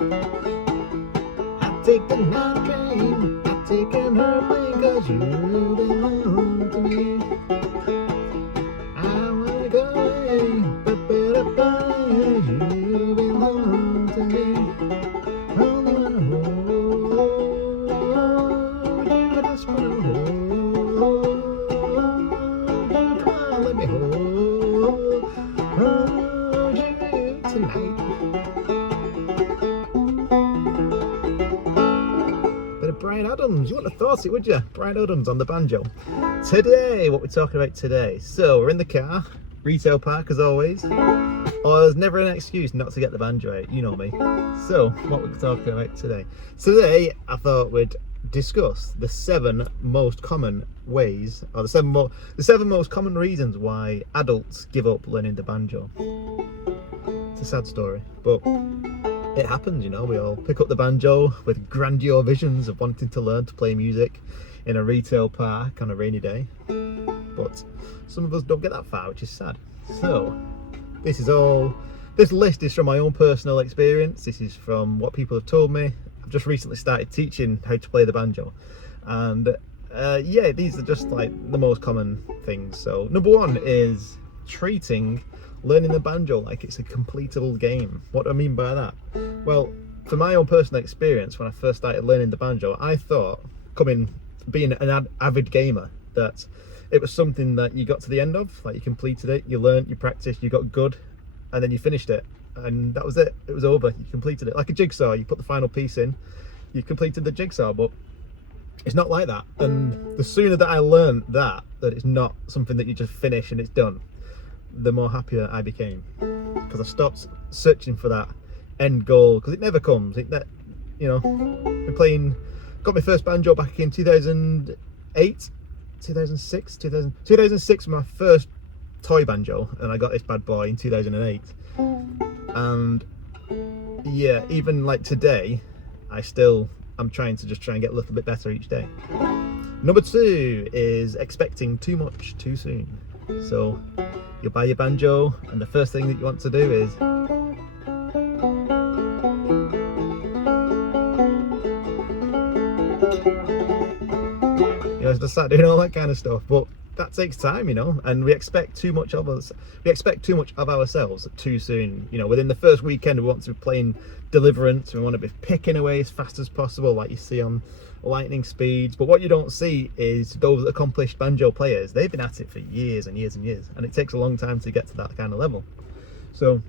I take the night train, I take an airplane, 'cause you belong to me. I wanna go away, ba-ba-da-ba, you belong to me. Only wanna hold you, I just wanna hold you. Come on, let me hold you tonight. Bit of Bryan Adams, you wouldn't have thought it, would you? Bryan Adams on the banjo. Today, what we're talking about today. So we're in the car, retail park as always. Oh, there's never an excuse not to get the banjo out, you know me. So, what we're talking about today. Today, I thought we'd discuss the 7 most common ways, or the seven most common reasons why adults give up learning the banjo. It's a sad story, but it happens, you know. We all pick up the banjo with grandeur visions of wanting to learn to play music in a retail park on a rainy day. But some of us don't get that far, which is sad. So, this list is from my own personal experience. This is from what people have told me. I've just recently started teaching how to play the banjo. And yeah, these are just like the most common things. So number 1 is treating learning the banjo like it's a completable game. What do I mean by that? Well, from my own personal experience, when I first started learning the banjo, I thought, being an avid gamer, that it was something that you got to the end of, like you completed it, you learned, you practiced, you got good, and then you finished it, and that was it. It was over. You completed it like a jigsaw. You put the final piece in, you completed the jigsaw. But it's not like that. And the sooner that I learned that it's not something that you just finish and it's done, the more happier I became, because I stopped searching for that end goal, because it never comes. Got my first banjo back in 2008. 2006 was my first toy banjo, and I got this bad boy in 2008. And yeah, even like today, I'm trying to get a little bit better each day. Number 2 is expecting too much too soon. So you'll buy your banjo, and the first thing that you want to do is just start doing all that kind of stuff. But that takes time, and we expect too much of ourselves too soon. Within the first weekend we want to be playing Deliverance, we want to be picking away as fast as possible, like you see on lightning speeds. But what you don't see is those accomplished banjo players. They've been at it for years and years and years, and it takes a long time to get to that kind of level. So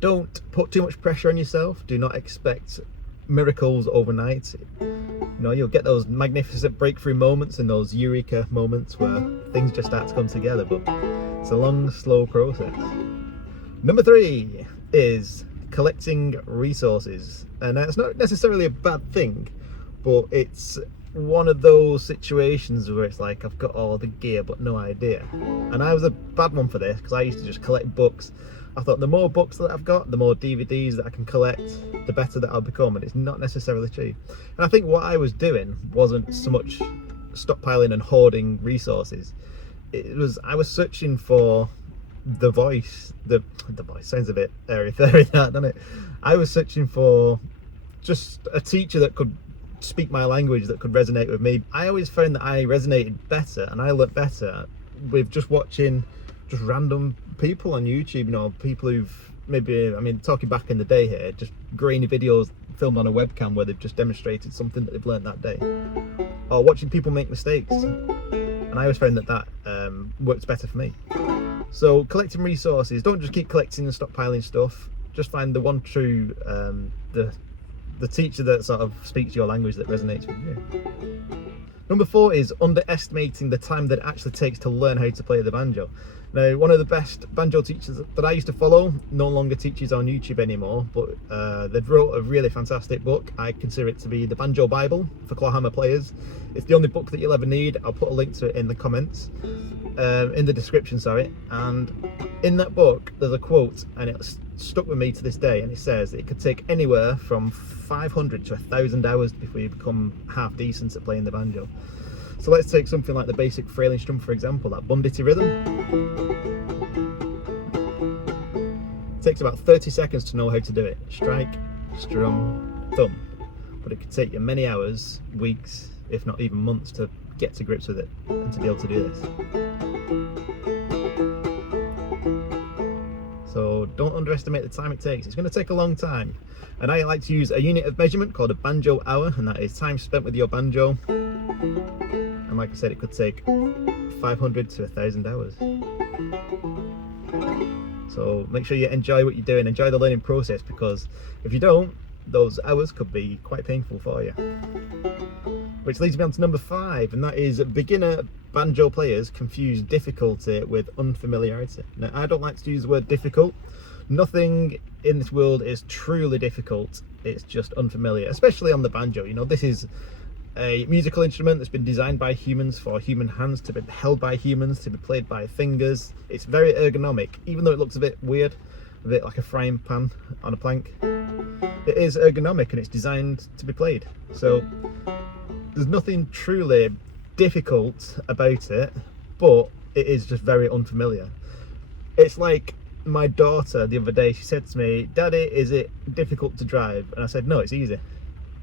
don't put too much pressure on yourself. Do not expect miracles overnight. You'll get those magnificent breakthrough moments and those eureka moments where things just start to come together, but it's a long, slow process. Number 3 is collecting resources, and it's not necessarily a bad thing, but it's one of those situations where it's like, I've got all the gear but no idea. And I was a bad one for this, because I used to just collect books. I thought the more books that I've got, the more DVDs that I can collect, the better that I'll become, and it's not necessarily true. And I think what I was doing wasn't so much stockpiling and hoarding resources. I was searching for the voice. The voice sounds a bit airy-fairy, doesn't it? I was searching for just a teacher that could speak my language, that could resonate with me. I always found that I resonated better and I learnt better with just watching just random people on YouTube, people who've talking back in the day here, just grainy videos filmed on a webcam where they've just demonstrated something that they've learned that day, or watching people make mistakes. And I always found that works better for me. So collecting resources, don't just keep collecting and stockpiling stuff. Just find the one true, the teacher that sort of speaks your language, that resonates with you. Number 4 is underestimating the time that it actually takes to learn how to play the banjo. Now, one of the best banjo teachers that I used to follow no longer teaches on YouTube anymore, but they've wrote a really fantastic book. I consider it to be the Banjo Bible for clawhammer players. It's the only book that you'll ever need. I'll put a link to it in the comments, in the description, sorry. And in that book, there's a quote, and it's stuck with me to this day, and it says it could take anywhere from 500 to 1,000 hours before you become half decent at playing the banjo. So let's take something like the basic frailing strum, for example, that bum-ditty rhythm. It takes about 30 seconds to know how to do it. Strike, strum, thumb. But it could take you many hours, weeks, if not even months to get to grips with it and to be able to do this. So don't underestimate the time it takes. It's going to take a long time. And I like to use a unit of measurement called a banjo hour, and that is time spent with your banjo. And like I said, it could take 500 to 1,000 hours. So make sure you enjoy what you're doing, enjoy the learning process, because if you don't, those hours could be quite painful for you. Which leads me on to number 5, and that is beginner banjo players confuse difficulty with unfamiliarity. Now, I don't like to use the word difficult. Nothing in this world is truly difficult. It's just unfamiliar, especially on the banjo. You know, this is a musical instrument that's been designed by humans for human hands, to be held by humans, to be played by fingers. It's very ergonomic, even though it looks a bit weird, a bit like a frying pan on a plank. It is ergonomic and it's designed to be played. So there's nothing truly difficult about it, but it is just very unfamiliar. It's like my daughter the other day, she said to me, "Daddy, is it difficult to drive?" And I said, "No, it's easy,"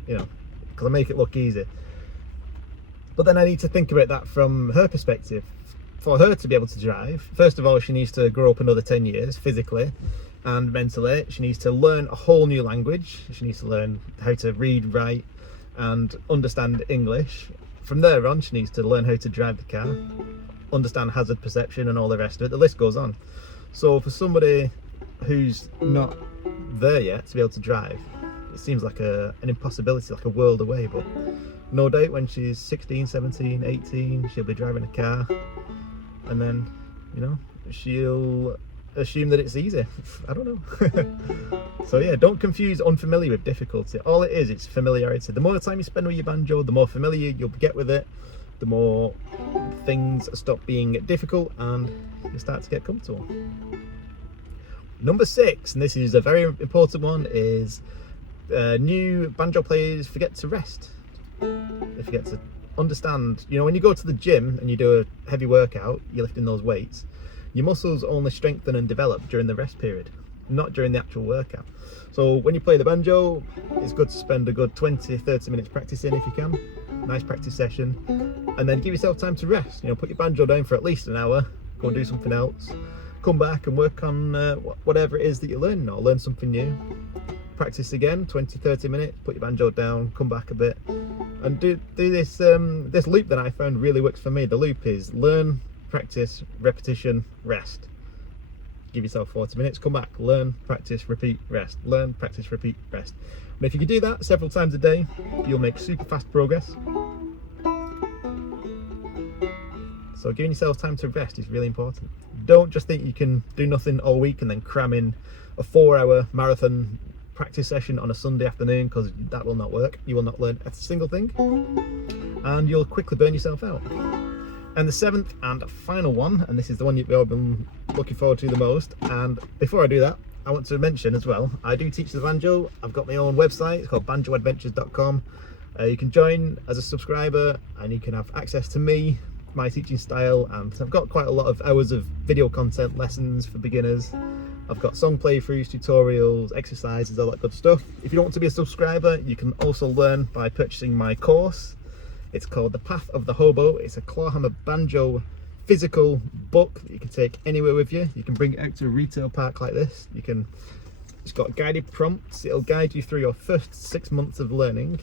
you know, because I make it look easy. But then I need to think about that from her perspective. For her to be able to drive, first of all, she needs to grow up another 10 years physically and mentally. She needs to learn a whole new language. She needs to learn how to read, write and understand English. From there on, she needs to learn how to drive the car, understand hazard perception and all the rest of it. The list goes on. So for somebody who's not there yet to be able to drive, it seems like an impossibility, like a world away. But no doubt when she's 16, 17, 18, she'll be driving a car, and then, you know, she'll assume that it's easy. I don't know. So yeah, don't confuse unfamiliar with difficulty. All it is, it's familiarity. The more time you spend with your banjo, the more familiar you'll get with it, the more things stop being difficult and you start to get comfortable. Number 6, and this is a very important one, is new banjo players forget to rest. They forget to understand, you know, when you go to the gym and you do a heavy workout, you're lifting those weights, your muscles only strengthen and develop during the rest period, not during the actual workout. So when you play the banjo, it's good to spend a good 20-30 minutes practicing if you can. Nice practice session, and then give yourself time to rest. You know, put your banjo down for at least an hour, go and do something else, come back and work on whatever it is that you're learning, or learn something new. Practice again, 20-30 minutes, put your banjo down, come back a bit, and do this this loop that I found really works for me. The loop is learn, practice, repetition, rest. Give yourself 40 minutes, come back, learn, practice, repeat, rest, learn, practice, repeat, rest. And if you can do that several times a day, you'll make super fast progress. So giving yourself time to rest is really important. Don't just think you can do nothing all week and then cram in a 4-hour marathon practice session on a Sunday afternoon, because that will not work. You will not learn a single thing and you'll quickly burn yourself out. And the 7th and final one, and this is the one you've all been looking forward to the most, and before I do that, I want to mention as well, I do teach the banjo. I've got my own website, it's called banjoadventures.com. You can join as a subscriber and you can have access to me, my teaching style, and I've got quite a lot of hours of video content, lessons for beginners. I've got song playthroughs, tutorials, exercises, all that good stuff. If you don't want to be a subscriber, you can also learn by purchasing my course. It's called The Path of the Hobo. It's a clawhammer banjo physical book that you can take anywhere with you. You can bring it out to a retail park like this. It's got guided prompts. It'll guide you through your first 6 months of learning,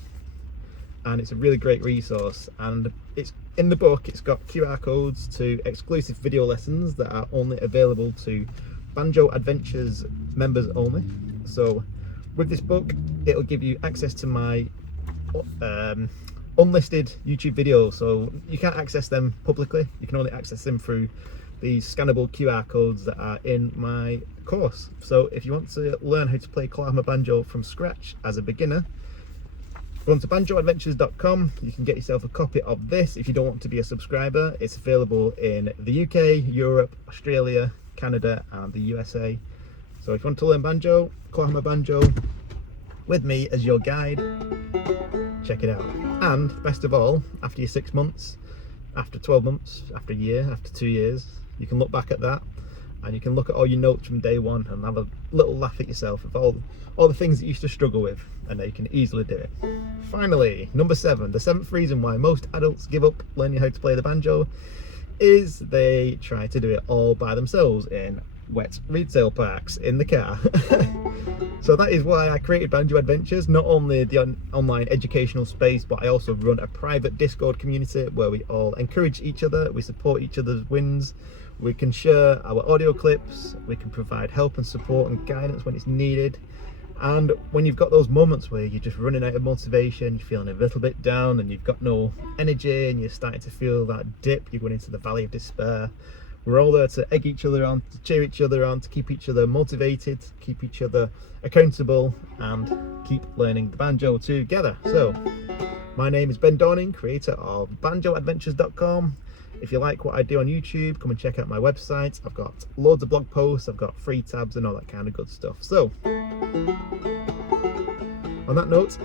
and it's a really great resource. And it's in the book, it's got QR codes to exclusive video lessons that are only available to Banjo Adventures members only. So with this book, it'll give you access to my unlisted YouTube videos, so you can't access them publicly. You can only access them through these scannable QR codes that are in my course. So if you want to learn how to play clawhammer banjo from scratch as a beginner, go on to banjoadventures.com. You can get yourself a copy of this. If you don't want to be a subscriber, it's available in the UK, Europe, Australia, Canada and the USA. So if you want to learn banjo, clawhammer banjo, with me as your guide, check it out. And best of all, after your 6 months, after 12 months, after a year, after 2 years, you can look back at that and you can look at all your notes from day one and have a little laugh at yourself of all the things that you used to struggle with, and now you can easily do it. Finally, number 7, the 7th reason why most adults give up learning how to play the banjo is they try to do it all by themselves in wet retail parks in the car. So that is why I created Banjo Adventures, not only the online educational space, but I also run a private Discord community where we all encourage each other, we support each other's wins, we can share our audio clips, we can provide help and support and guidance when it's needed. And when you've got those moments where you're just running out of motivation, you're feeling a little bit down and you've got no energy and you're starting to feel that dip, you're going into the valley of despair, we're all there to egg each other on, to cheer each other on, to keep each other motivated, keep each other accountable, and keep learning the banjo together. So, my name is Ben Dorning, creator of banjoadventures.com. If you like what I do on YouTube, come and check out my website. I've got loads of blog posts, I've got free tabs and all that kind of good stuff. So, on that note,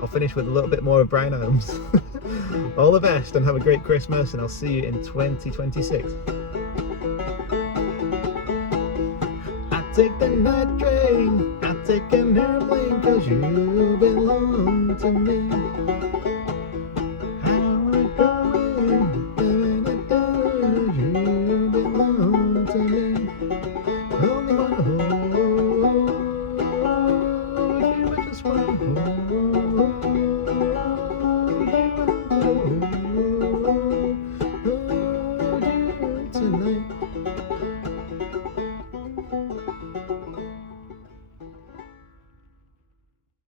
I'll finish with a little bit more of Bryan Adams. All the best and have a great Christmas, and I'll see you in 2026. I take the night train, I take an airplane, 'cause you belong to me. How it going, you belong to me. Only wanna hold you, I just wanna hold you.